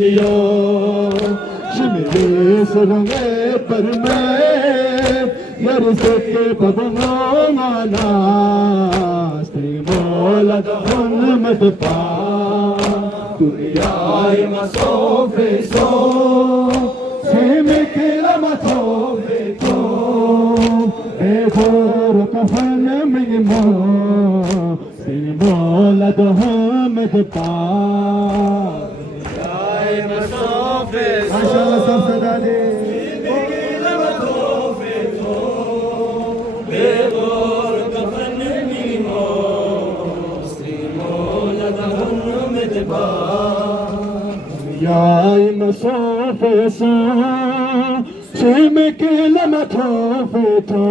दियो शिमरे सुरंगे पर मैं यार सके पवनो माना स्त्री मोला दहन मत पा दुनिया मसोफे सो सेमे केला मथोफे तो एधोर कफन मिमो स्त्री मोला दहन मत पा माशाअल्लाह सब सदा दे याय मसोफे सो शिम के लमथोफे तो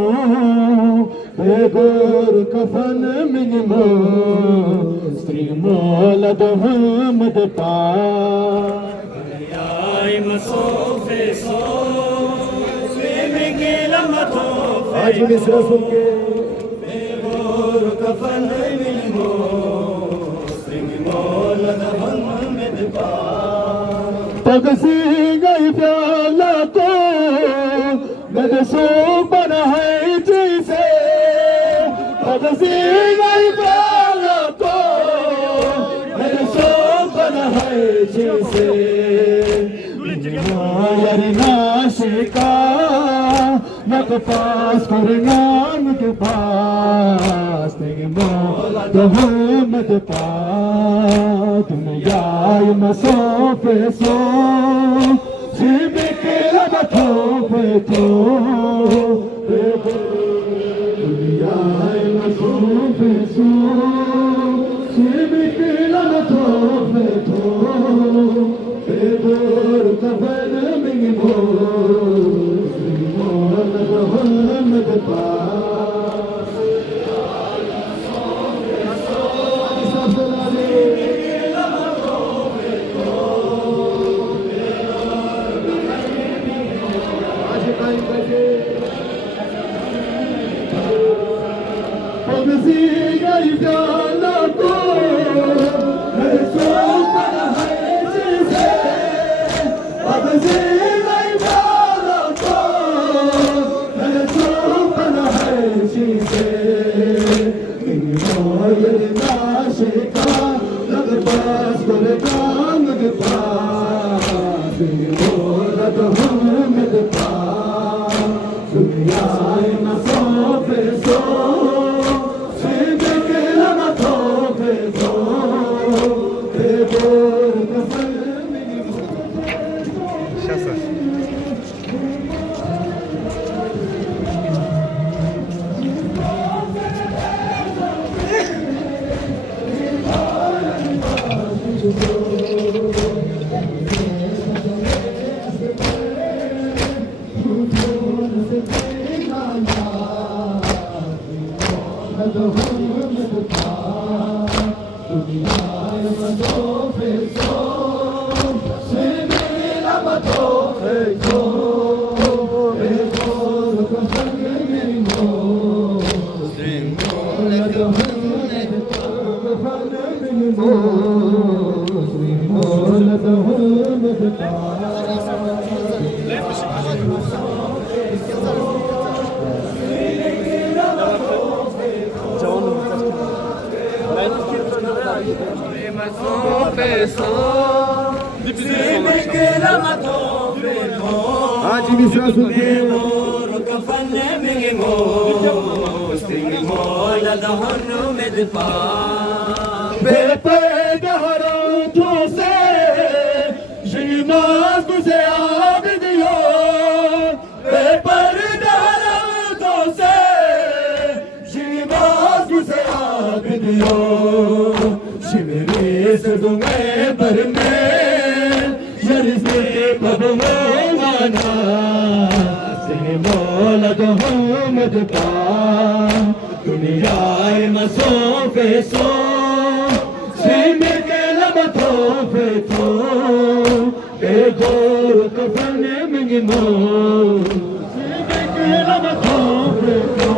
बेगोर कफन मिनिमो स्त्री मोला दहमद पा याय मसोफे सो शिम के लमथोफे आज मिसरा सुन के बेगोर कफन मिनिमो स्त्री मोला दहमद पा पगसी गई प्याला को गदसो पर है जैसे पगसी गई प्याला को गदसो पर है जैसे यार नाशिका नक पास करना के पास तेरे मौला तो मत पा तुम याय मसोफे सो शिव के लमथोफे तो याय मसोफे सो शिव के लमथोफे तो बेगोर कफन मिमो मोला दहमद पा पगसी गई प्याला को गदसो पर है जैसे पगसी गई प्याला को गदसो पर है जैसे मोयर नाशिका लग पास कर काम के पास मोरा तो हमद पा दुनिया मसोफे सो आज मिश्रा सुन के कफन मिमो स्त्री मोला दहमद पा बेपरदा तो से जिमास तुझे आग दियो बेपरदा तो से जिमास तुझे आग दियो शिमरे से दूंगे पर मैं यरिसे पवनो माना से मोला दहमद पा दुनिया मसोफे सो शिम के लमथोफे तो बेगोर कफन मिमो शिम के लमथोफे तो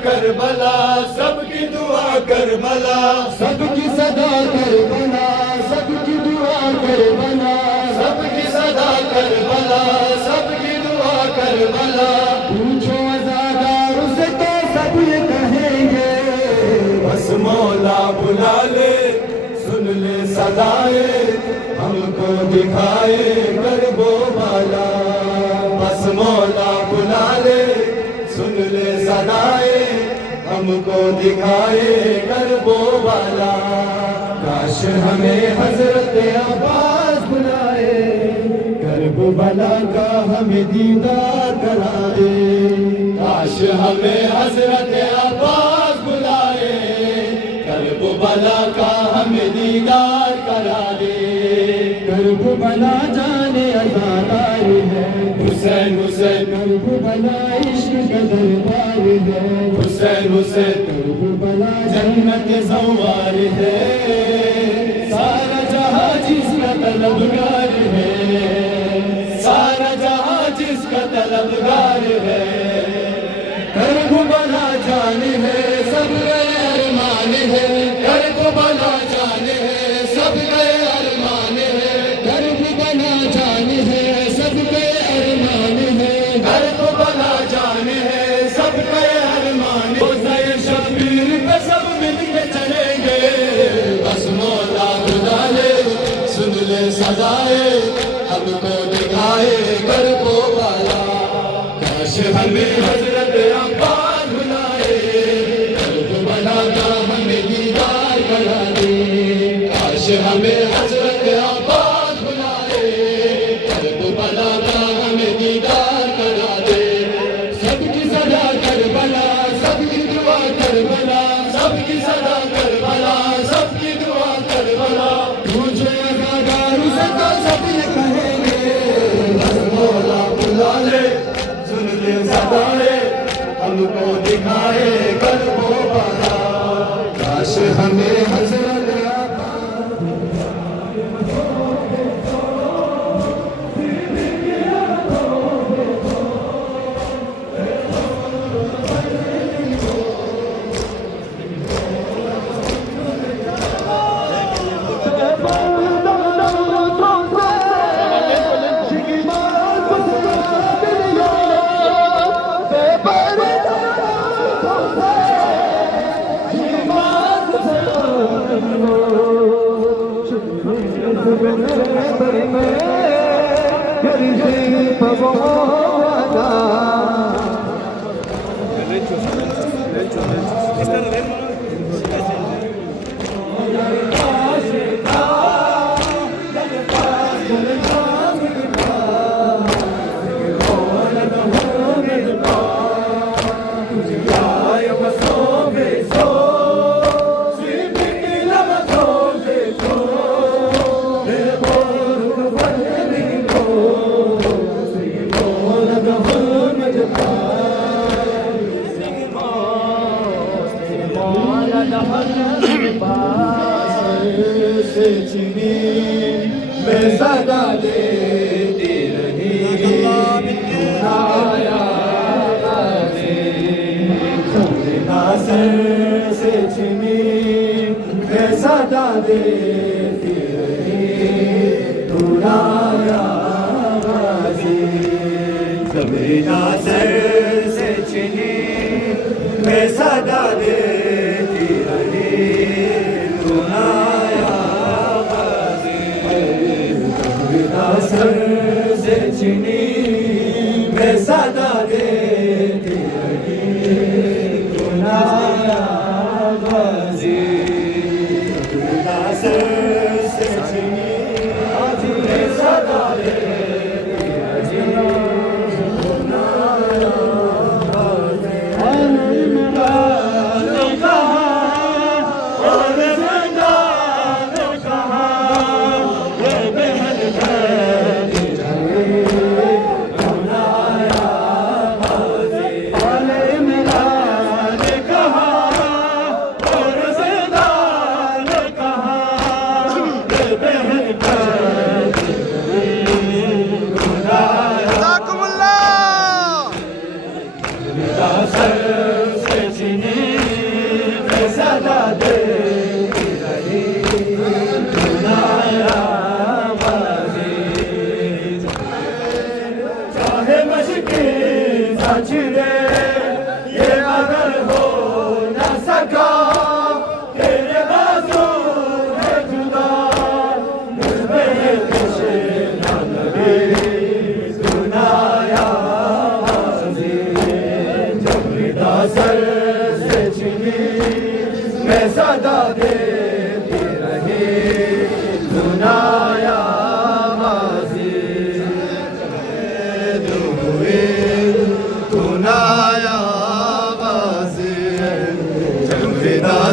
करबला सबकी दुआ करबला सबकी सदा करबला सबकी दुआ करबला सबकी सदा करबला सबकी दुआ करबला पूछो अज़ादार से तो सब ये कहेंगे बस मौला बुला ले सुन ले सदाएं हमको दिखाए करबो वाला बस मौला बुला ले सुन ले सदाएं हमको दिखाए करबो वाला काश हमें हजरत अब्बास बुलाए करबो वाला का हमें दीदार कराए काश हमें हजरत अब्बास बुलाए करबो वाला का हमें दीदार करा दे करबो वाला जाने अज़ादार है हुसैन हुसैन करबो वाला इश्क का दरबार है हुसैन हुसैन करबो वाला जन्नत ज़वार है सारा जहां जिसका तलबगार है सारा जहां जिसका तलबगार है करबो वाला जाने है सब गए अरमान है करबो वाला जाने है सब गए अरमान है करबो वाला जाने है सब गए अरमान है करबो वाला जाने है सब गए अरमान है शबीर पे सब मिलके चलेंगे बस मौला खुदा ले सुन ले सदाए हमको दिखाए करबो वाला काश हमें हजरत अब्बास बुलाए करबो वाला का हमें दीदार करा दे काश हमें हजरत अब्बास बुलाए करबो वाला का हमें दीदार करा दे सबकी सदा करबला सबकी दुआ करबला सबकी सदा करबला सबकी दुआ करबला तुझे अज़ादार से तो सब ये कहेंगे बस मौला बुला ले सुन सदाए हमको दिखाए गर्वो वाला। काश हमें हजरत में सदा देती रही आया से छिनी में सदा देती रही तुराया समीना से छिनी में सदा देती रही तुराया सर से छिनी में सदा देती रही तुनाया बाजी। सर से छिनी में सदा देती रही तुनाया बाजी। ये अगर हो न सका तेरे बाजू है जुदा मुझे किसे न लगे सुनाया बाजी। जमरीदा सर से छिनी मैं सदा देती रही सुनाया बाजी।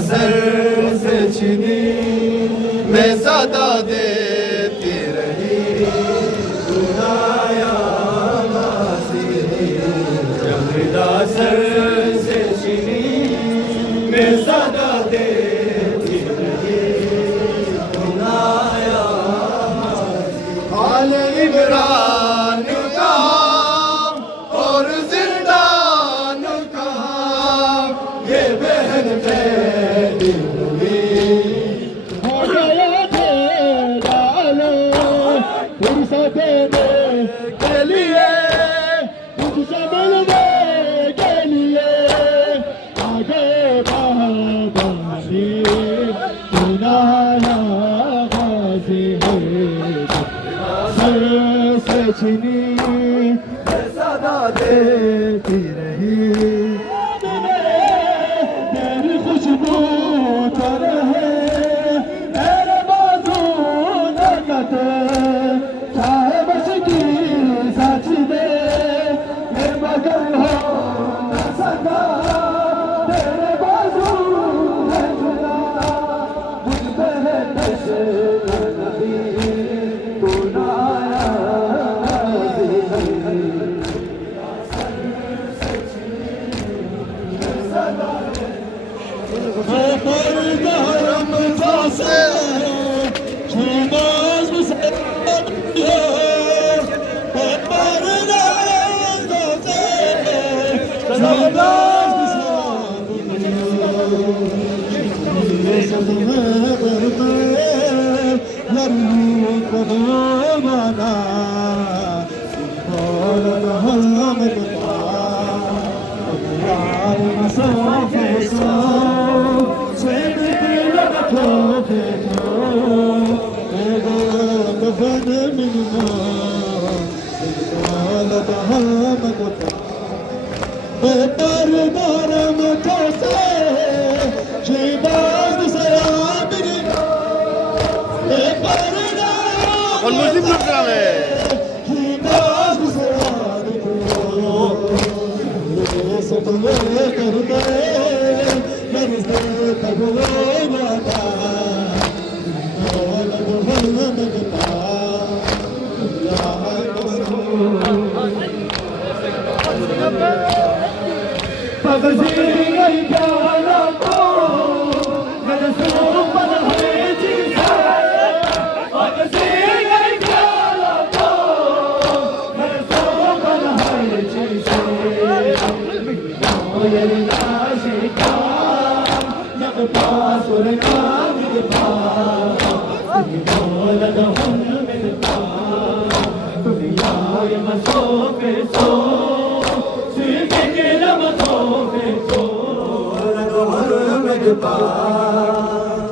सर से छिनी मैं सदा देती रही सुनाया बाजी। जमरीदा सर से छिनी मैं सदा देती रही सुनाया बाजी। आले इमरान का और जिंदान का ये बहन मेरी हुई हो गया तेरा लो फुर्सत देने के लिए तुझसे मिलने के लिए आगे बाजी सुनाया बाजी सर से छिनी सदा देती रही तेरी खुशबू तो रहे मेरे बाजू लगते चाहे बस की साथी दे मेरे मगर हो न सका तेरे बाजू है जुदा मुझ पे है नशे नबी तू ना आया और मुस्लिम लोग चलावे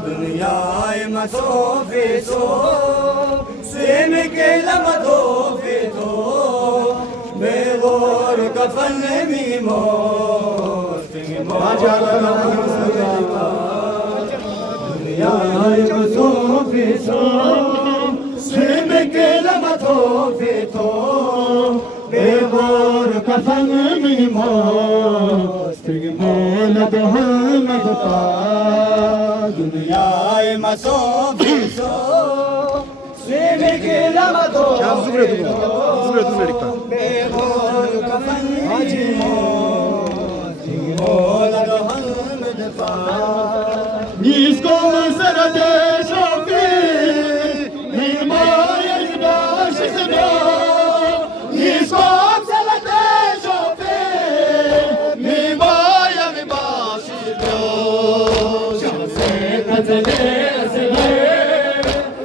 दुनियाए मसोफे सो सेम के लमदो फेतो बेगोर कफन मीमो दुनियाए मसोफे सो सेम के लमदो फेतो बेगोर कफन मीमो दुनियाए मसोफे सो सेम के लमदो बेगोर कफन memo Nisco sarate shofi Nimaya jdash sado Nisco sarate shofi Nimaya jdash sado Shamse nazle asle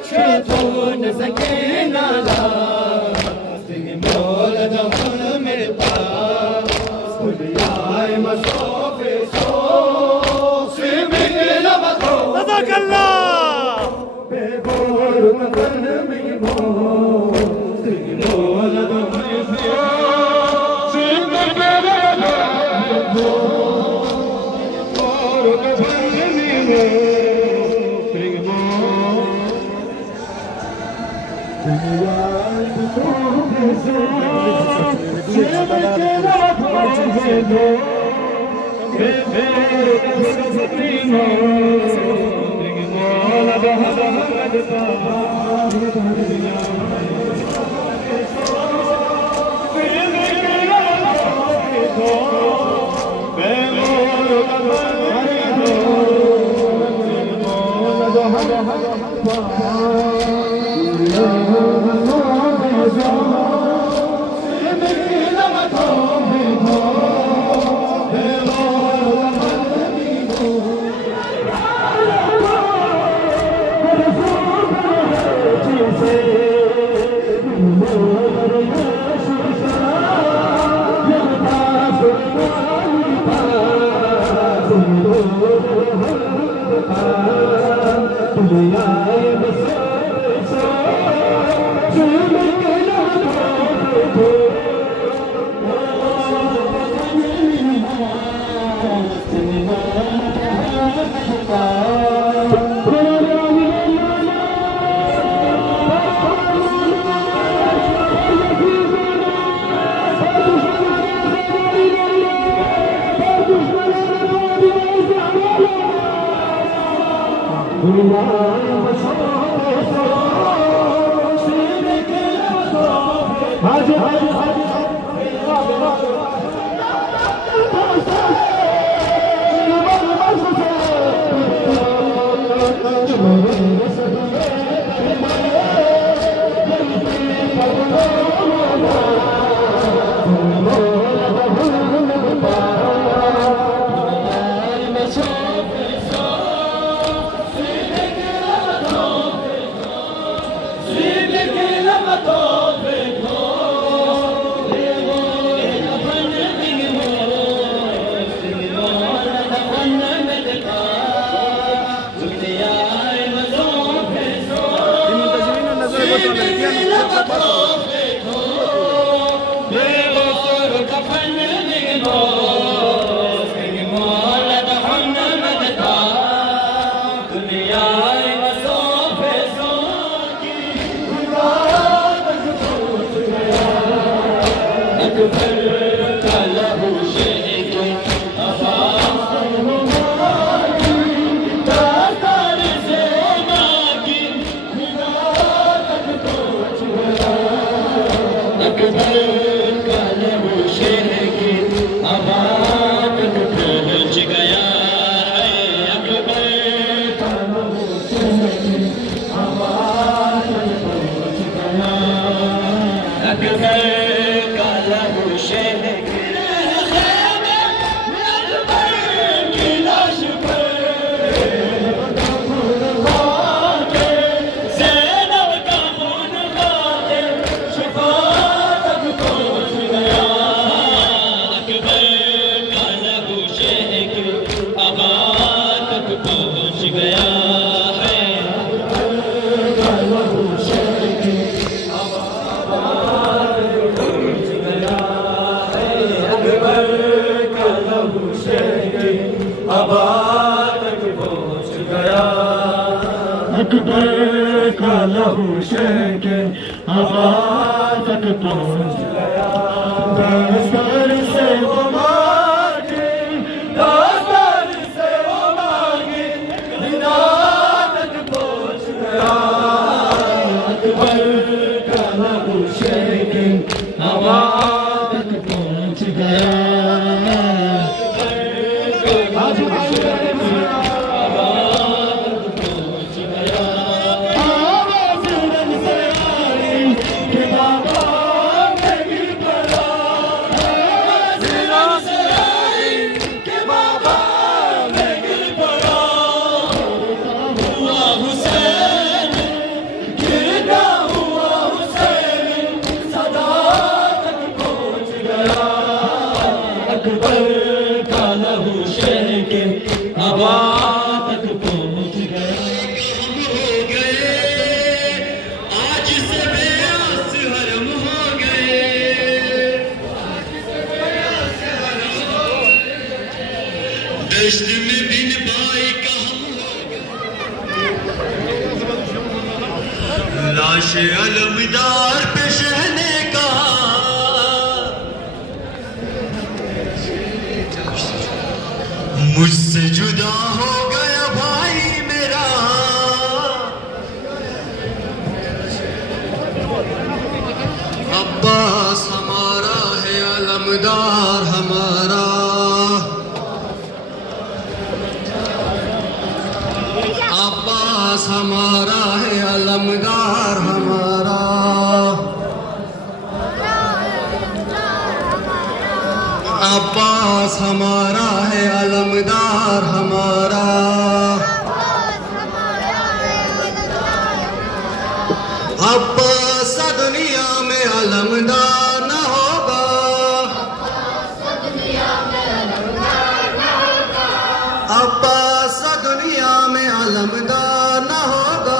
Shetun sakina la Stingi mola da mere paas Dunyaaye masofe so कफन मौलद हमद था दुनिया मसोफे सो की अकबर का लहू शेख दास्तान से मांगी अकबर का लहू शेख आबाद पहुंच गया है अकबर का लहू शेख आबाद पहुंच गया अकबर का लहू शेख अकबर का लहू शेख आबाद तक पहुंच गया दास्तान से वो मांगी दास्तान से वो मांगी बिना तक पहुंच गया अकबर का लहू शेख आबाद तक पहुंच गया अकबर का लहू शेख आबाद तक पहुंच गया हो गए आज से बेआस हरम हो गए दश्त में बिन बाई का हम लाश अलमदार पे शहने का मुझसे जुदा हो गया भाई मेरा अब्बास हमारा है अलमदार हमारा अब्बास हमारा है अलमदार हमारा अब्बास हमारा है अलमदार हमारा अब्बास दुनिया में अलमदार न होगा अब्बास दुनिया में अलमदार न होगा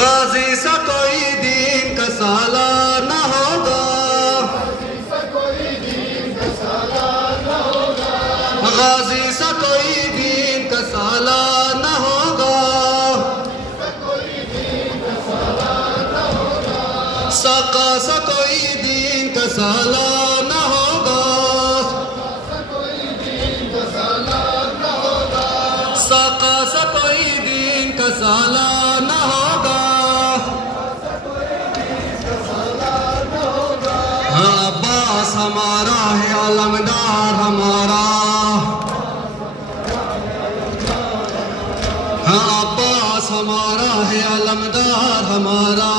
गाजी सा कोई दीन का साला न होगा गाजी सा कोई दीन का साला न होगा साका सा कोई दीन का साला न होगा साका सा कोई दीन का साला न होगा हाँ अब्बास हमारा है अलमदार हमारा हाँ अब्बास हमारा है अलमदार हमारा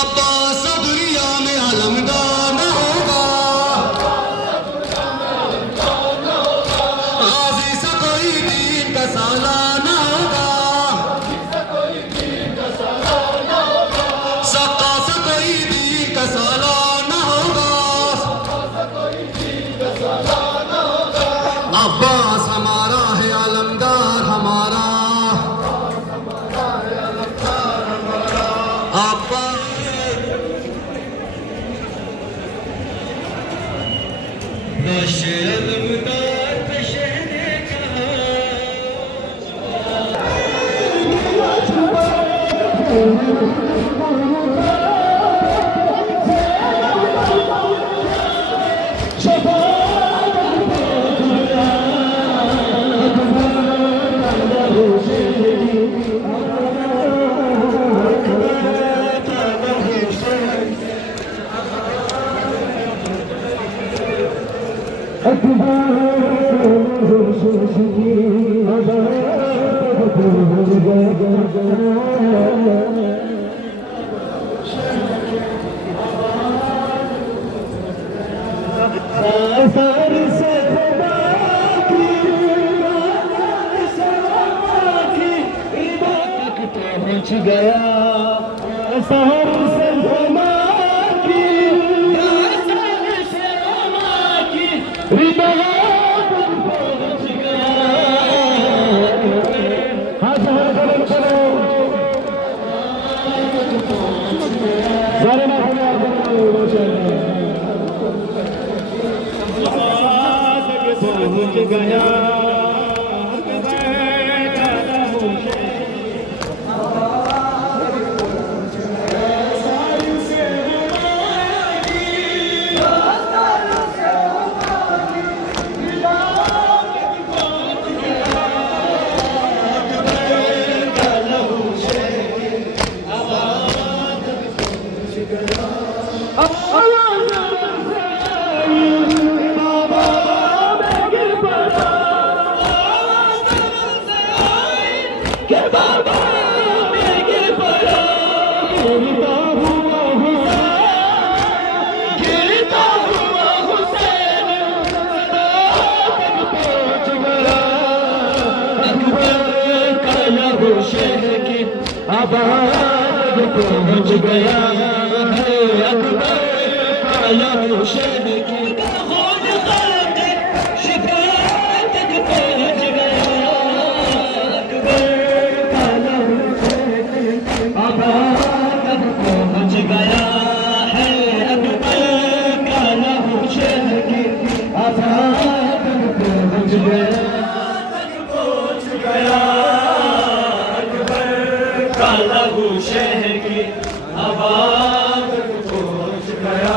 अब्बास दुनिया में अलमदार न होगा गाजी सा कोई पहुंच गया शहर से पहुंच गया हाँ शहर कदम करो सारे ना पहुंच गया आबाद पहुंच गया है अकबर आया शहर की खोज खर्च शिकायत तक पहुंच गया अकबर आया आबाद पहुंच गया है अकबर आया शहर की आबाद पहुंच गया लहू शहर की आबाद पहुंच गया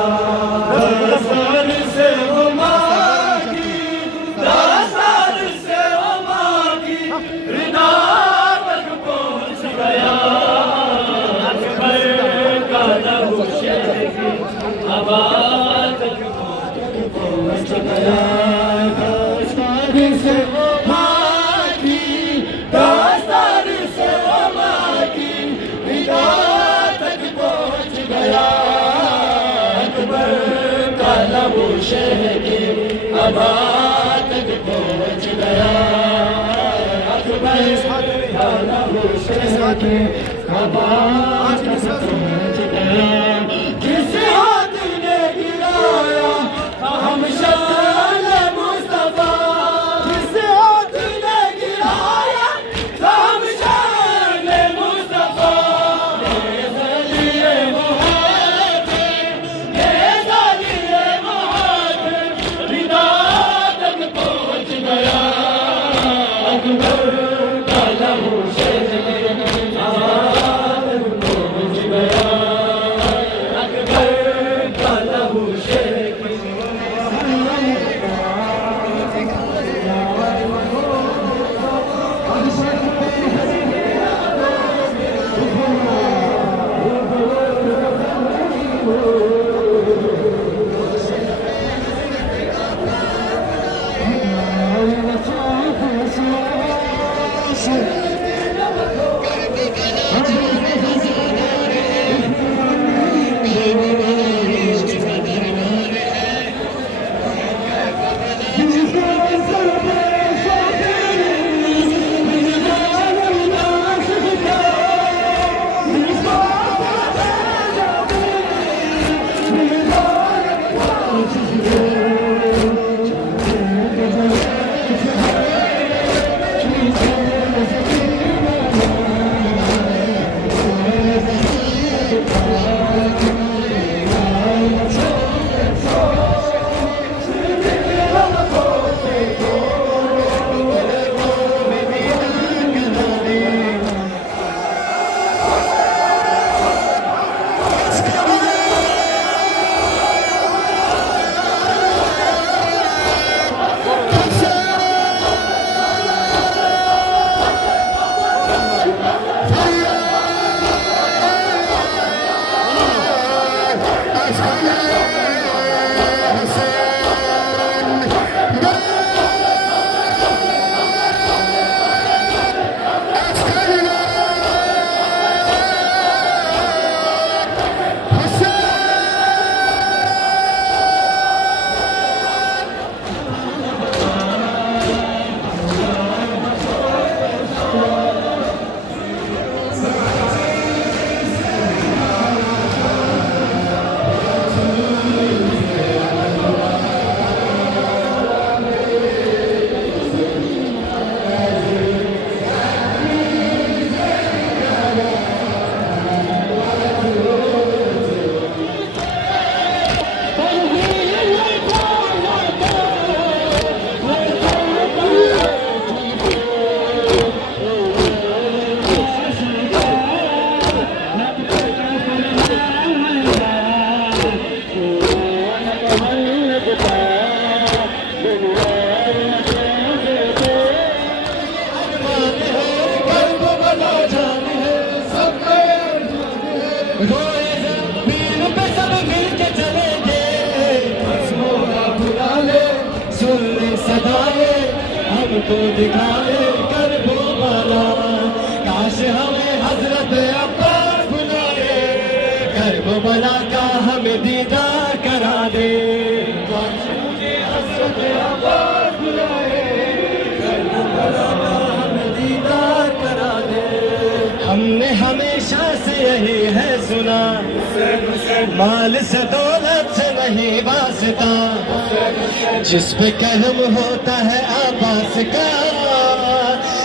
दास्तान से वो माँ की दास्तान से वो माँ की रिदा तक पहुंच गया अकबर का लहू शहर की आबाद तक पहुंच गया दास्तान से वो माँ की दास्तान से वो तक पहुंच गया अकबर का लहू शहर की आबाद तक पहुंच गया अकबर का लहू शहर की आबाद तक पहुंच गया जिस हाथ ने गिराया हम शक्ल मुस्तफा जिस हाथ ने गिराया हम शक्ल मुस्तफा हमको दिखाए करबो वाला, काश हमें हजरत अब्बास बुलाए, करबो वाला का हमें दीदार करा दे। काश मुझे हजरत अब्बास बुलाए, करबो वाला का हमें दीदार करा दे। हमने हमेशा से यही है सुना, माल से दौलत से नहीं वास्ता, जिस पे कर्म होता है आबास का,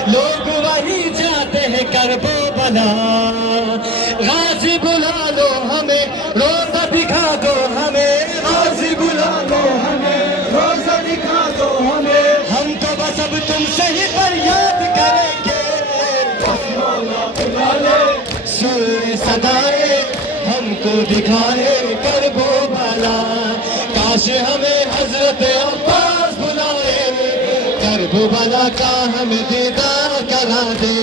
लोग वही जाते हैं करबो बला। गाजी बुला लो हमें, रोजा दिखा दो हमें, गाजी बुला लो हमें, रोजा दिखा दो हमें। हम तो बस अब तुमसे ही फरियाद करेंगे, सुन सदाए हमको दिखाए करबो वाला, काश हमें हजरत अब्बास बुलाए, करबो वाला का हमें दीदार करा दे।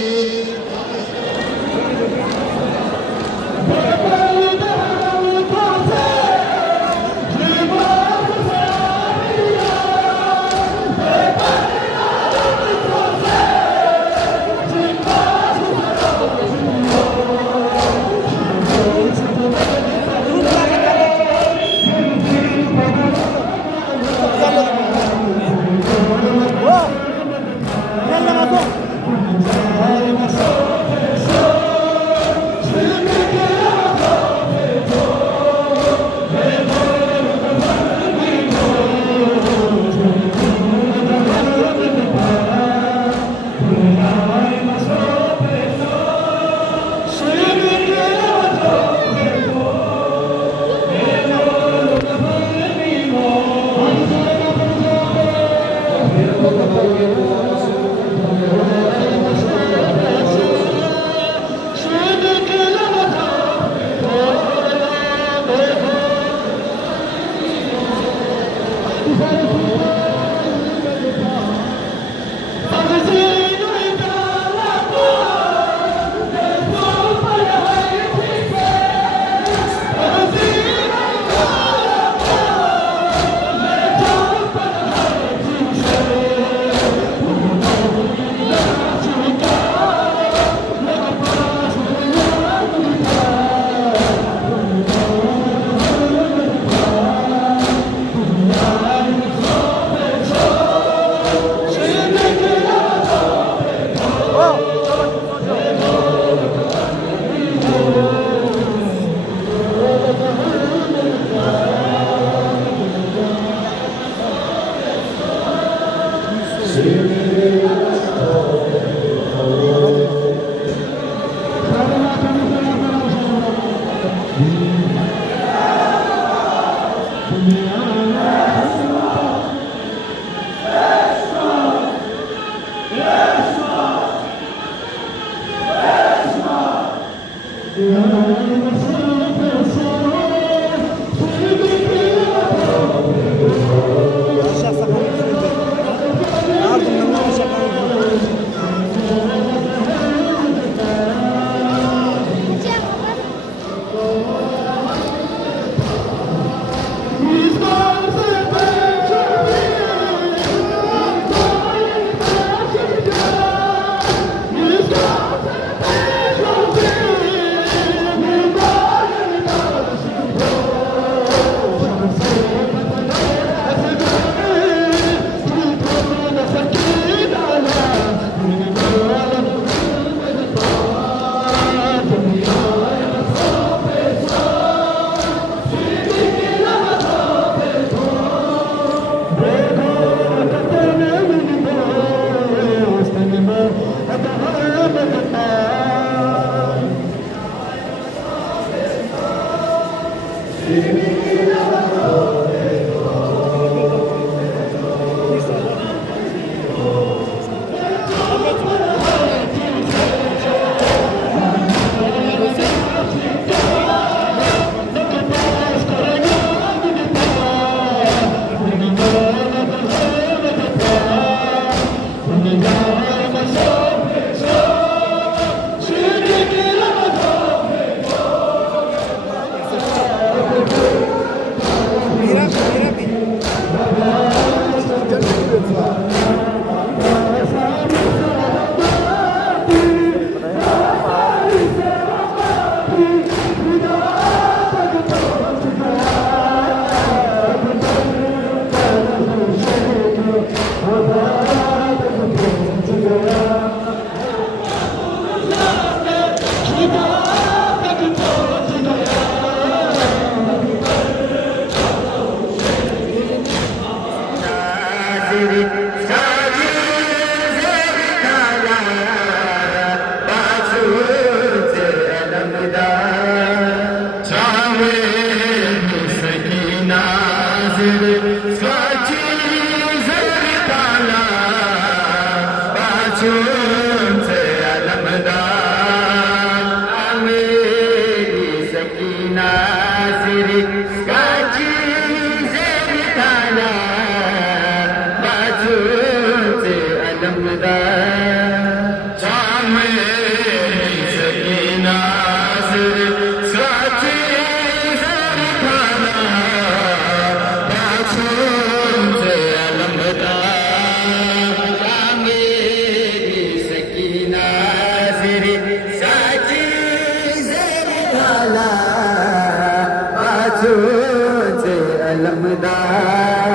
बाजूचे अलमदार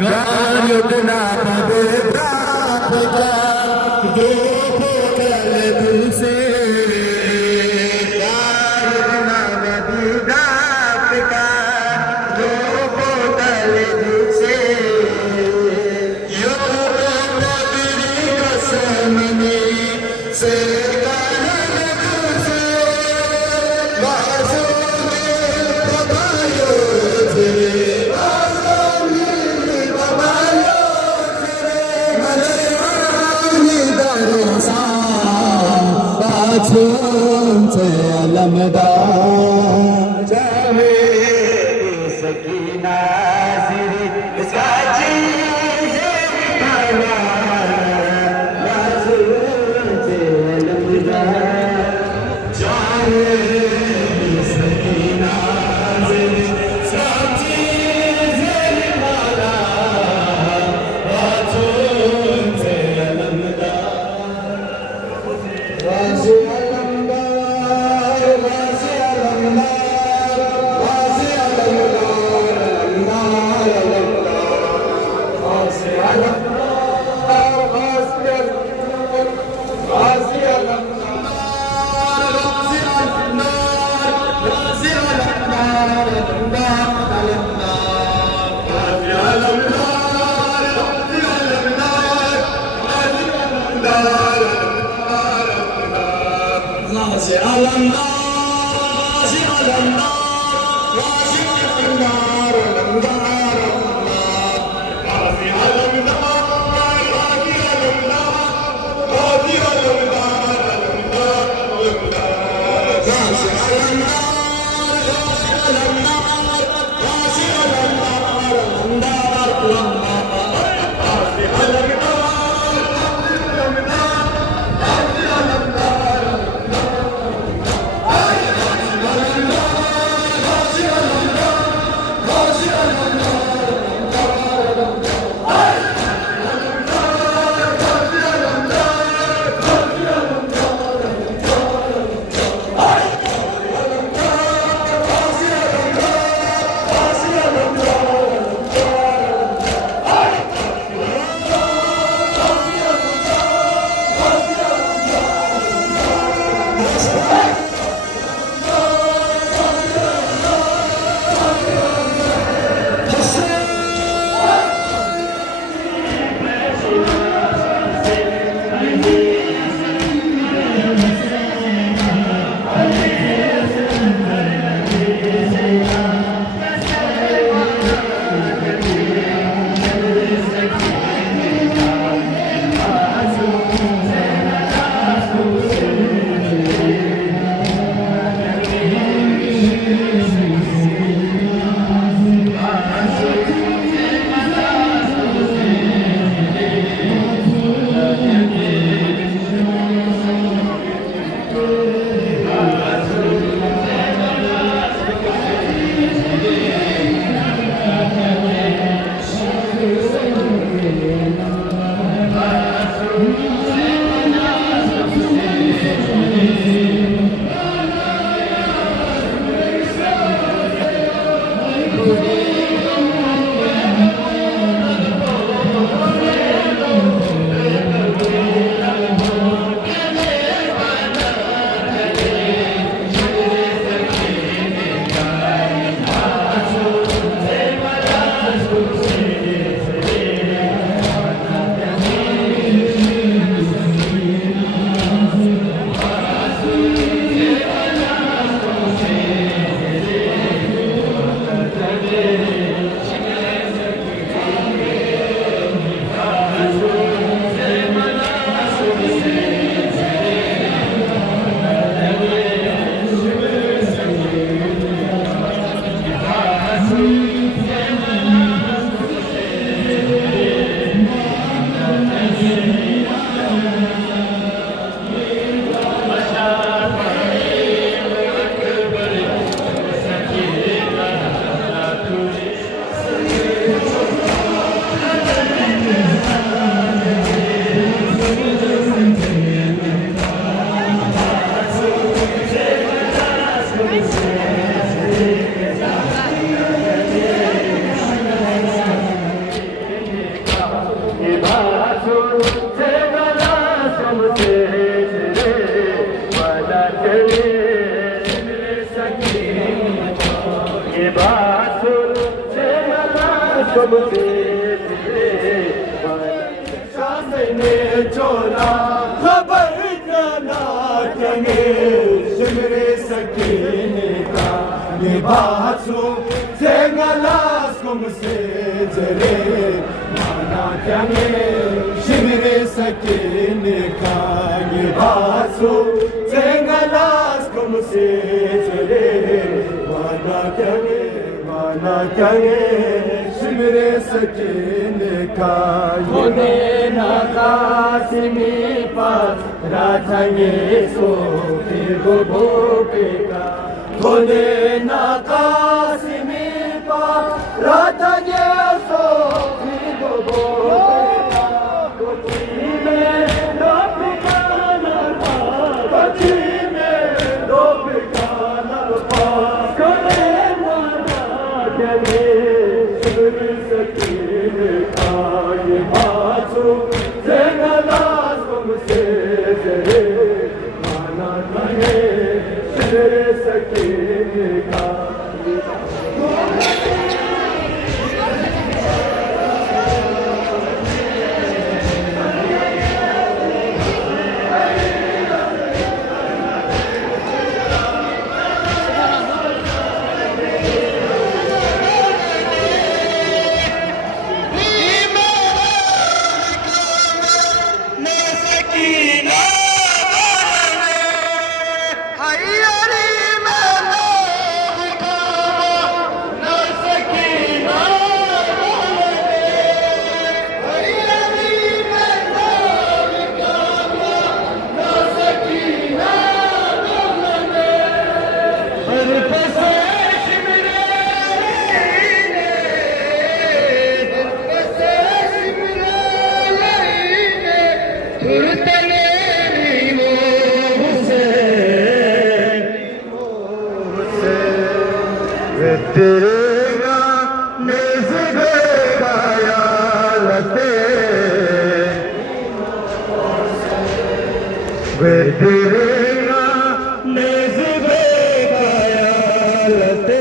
गायुदना पवे प्राप्त देखे कल दिल से गायुदना दीदार का लोगो कल दिल से यो तेरी कसम से से अलमदार जावे सकीना सिरी साजी से अलमदार जावे सकीना सिरी साजी से हमसे शामने चोला खबर जाना चंगे शिमरे सकीने का लिबासो सेंगलास कुमसे जरे माना चंगे शिमरे सकीने का लिबासो सेंगलास कुमसे जरे माना चंगे शिमरे सकीने का खुदे नाकासिमी पास राधंगे सो फिर गोबे का खुदे नाकासिमी पास राधंगे सो फिर गोबे का कोची में डोब का नलपा कोची में डोब का नलपा करे माना चले शिमरे सकीने का ये बासु सेंगलास कुमसे जरे माना चले शिमरे सकीने का तेरा निज़्बे ख़यालते वे तेरा निज़्बे ख़यालते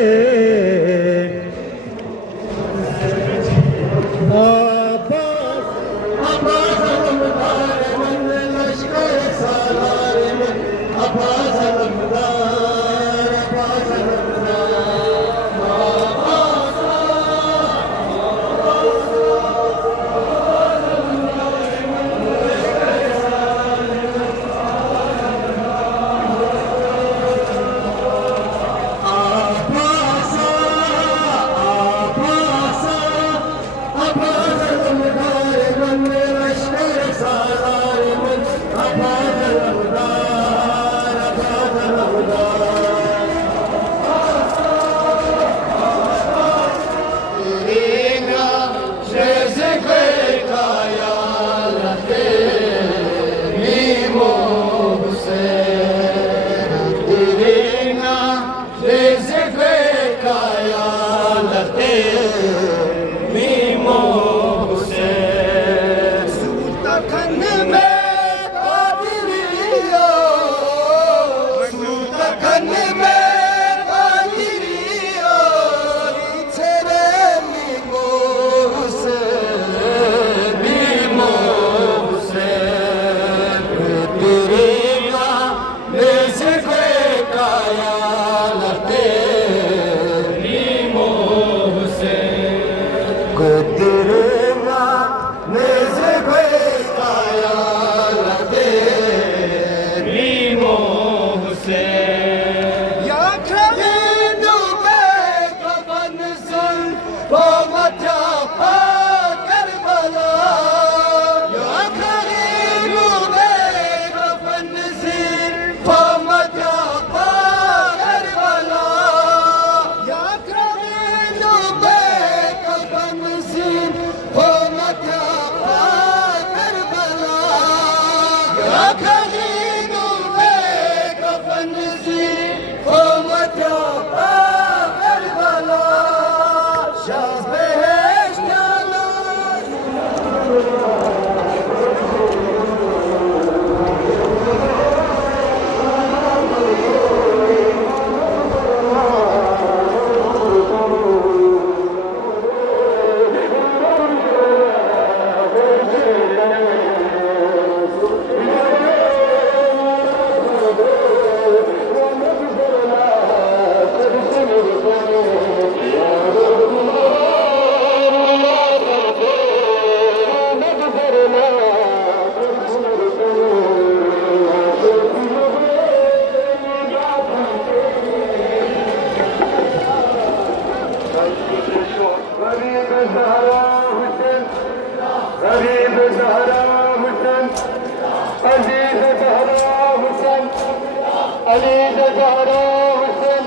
ज़हरा हुसैन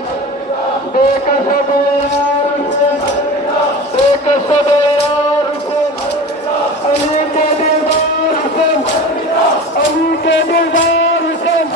बेकस बेयार हुसैन बेकस बेयार हुसैन अली के दिलदार हुसैन अली के दिलदार हुसैन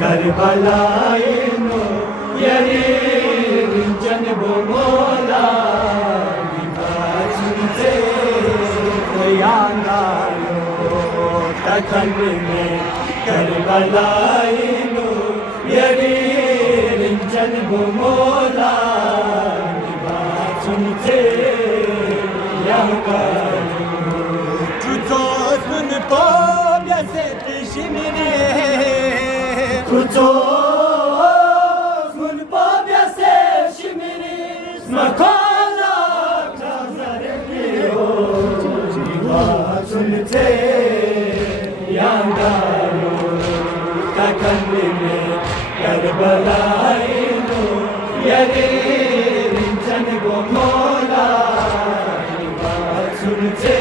करबलाए नो यरे जन तखन में करबलाई नो यरी रिंचन गुमोला सुनते Kucosmun pobjase tišimine Kucosmun pobjase šimine Smakala kazare kiyo Jiva sunte yangayo Takanime Karbalaino Yari rincan gomola Jiva sunte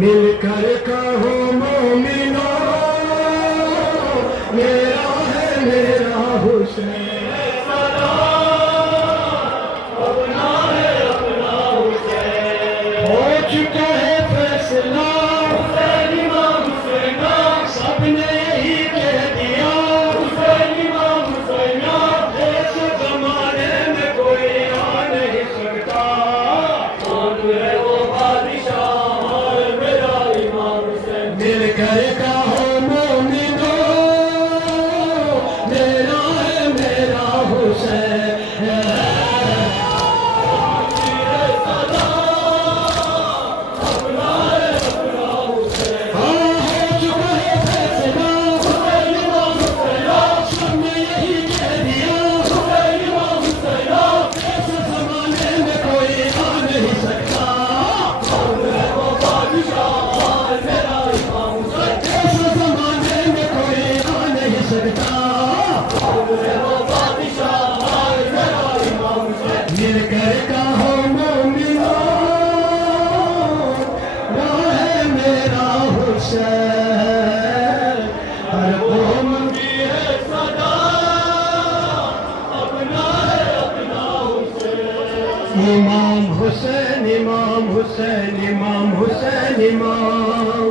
मिलकर कहो मोमिनो मेरा है मेरा हुसैन अपना है अपना हुसैन हो चुका है फैसला हुसैन इमाम हुसैन सबने यही कह दिया हुसैन इमाम हुसैन इस जमाने में कोई आ नहीं सकता कौन है वो बादशाह मिलकर कहो मोमिनो मेरा है मेरा हुसैन अपना है अपना हुसैन हो चुका है फैसला हुसैन इमाम हुसैन सबने यही कह दिया हुसैन इमाम हुसैन इस जमाने में कोई आ नहीं सकता कौन है वो बादशाह मिलकर कहो मोमिनो वो है मेरा हुसैन हर कौम की है सदा अपना है अपना हुसैन इमाम हुसैन इमाम हुसैन इमाम हुसैन इमाम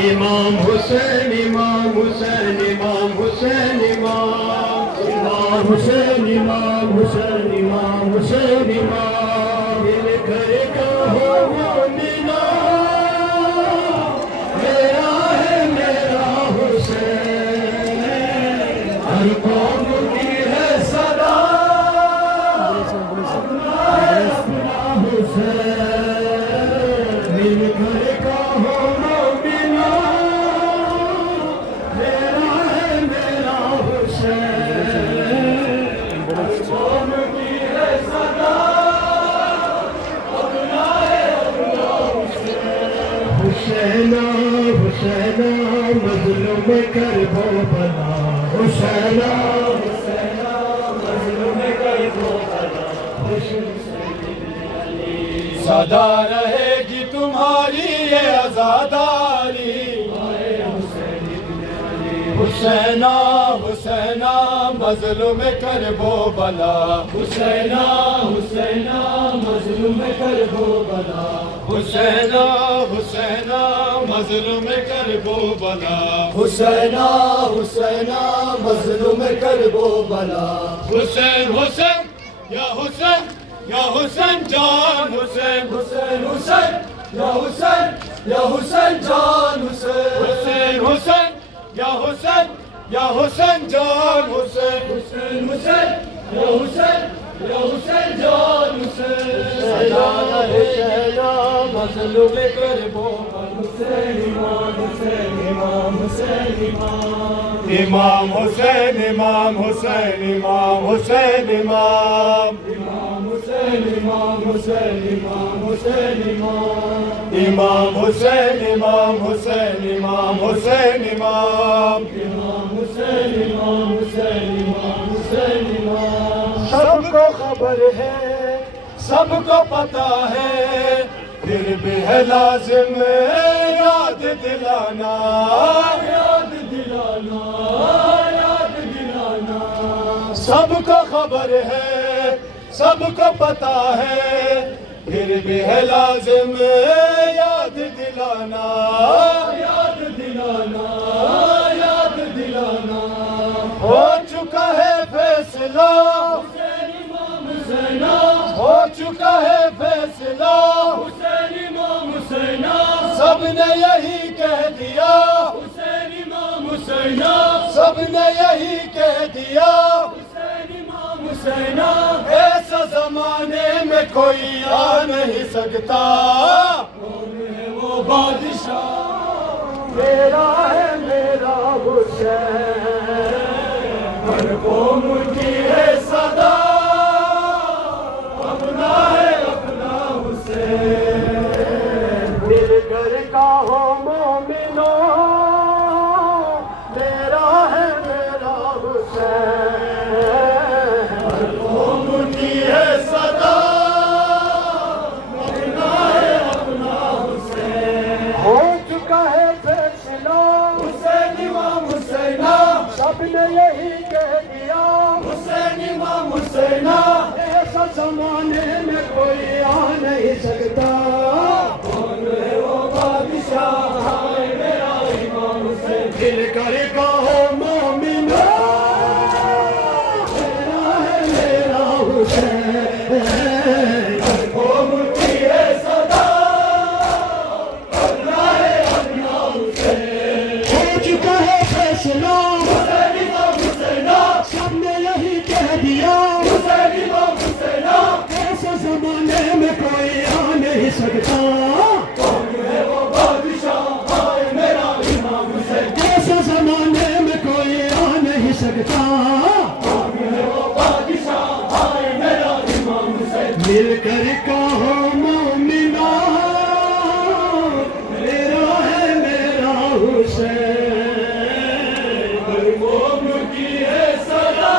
इमाम हुसैन इमाम हुसैन इमाम हुसैन इमाम हुसैन इमाम हुसैन इमाम हुसैन इमाम मिलकर कहो मोमिनो मेरा है मेरा हुसैन हर कौम की है सदा अपना है अपना हुसैन मिलकर कहो हुसैना हुसैना मज़लूम करबो बला हुसैना हुसैना मज़लूम करबो बला सदा रहेगी तुम्हारी ये आज़ादारी हुसैना हुसैना मज़लूम करबो बला हुसैना हुसैना मज़लूम करबो बला हुसैना हुसैना मज़लूम करबो बला हुसैना हुसैना मज़लूम करबो बला हुसैन हुसैन या हुसैन जान हुसैन हुसैन हुसैन या हुसैन जान हुसैन हुसैन हुसैन या हुसैन जान हुसैन हुसैन हुसैन या हुसैन जान हुसैन मज़लूम करबो हुसैन इमाम हुसैन इमाम हुसैन इमाम हुसैन इमाम हुसैन इमाम हुसैन इमाम हुसैन हुसैन इमाम हुसैन इमाम हुसैन इमाम इमाम हुसैन इमाम हुसैन इमाम हुसैन इमाम इमाम हुसैन इमाम हुसैन इमाम हुसैन इमाम। सबको खबर है सबको पता है फिर भी है लाजिम याद दिलाना याद दिलाना याद दिलाना। सबको खबर है सबको पता है फिर भी है लाजिम याद दिलाना याद दिलाना याद दिलाना। हो चुका है फैसला हुसैन इमाम हुसैन हो चुका है फैसला हुसैन इमाम हुसैन सबने यही कह दिया हुसैन इमाम हुसैन सबने यही कह दिया हुसैन इमाम हुसैन। ऐसा जमाने में कोई आ नहीं सकता कौन है वो बादशाह मेरा है मेरा हुसैन हर कौम की है सदा अपना है अपना हुसैन। दिल घर का हो मोमिनो मेरा है मेरा हुसैन हर कौम की है सदा अपना है अपना हुसैन। हो चुका है फैसला हुसैन इमाम हुसैन सबने यही कह दिया हुसैन इमाम हुसैन। ऐसा जमाने में कोई आ नहीं सकता कौन है वो बादशाह हाय मेरा इमाम हुसैन। दिल करे कहो मोमिनो मेरा है मेरा हुसैन हर कौम की है सदा अपना है अपना हुसैन। हो चुका है फैसला हुसैन इमाम हुसैन सबने यही कह दिया हुसैन इमाम हुसैन। ऐसे जमाने में कोई आ नहीं सकता कौन है वो बादशाह हाय मेरा इमाम हुसैन। ऐसे जमाने में कोई आ नहीं सकता कौन है वो बादशाह हाय मेरा इमाम हुसैन। मिलकर कहो मोमिनो मेरा है मेरा हुसैन हर कौम की है सदा।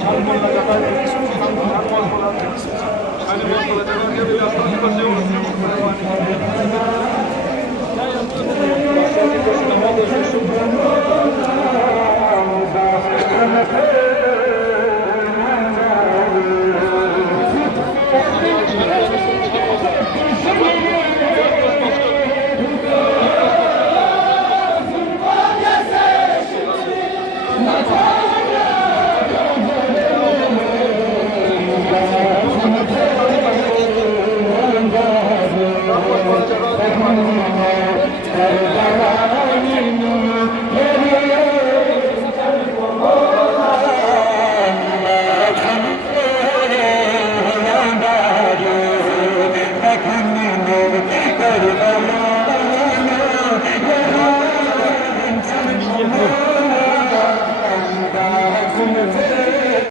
সাড়ে 9 টাকা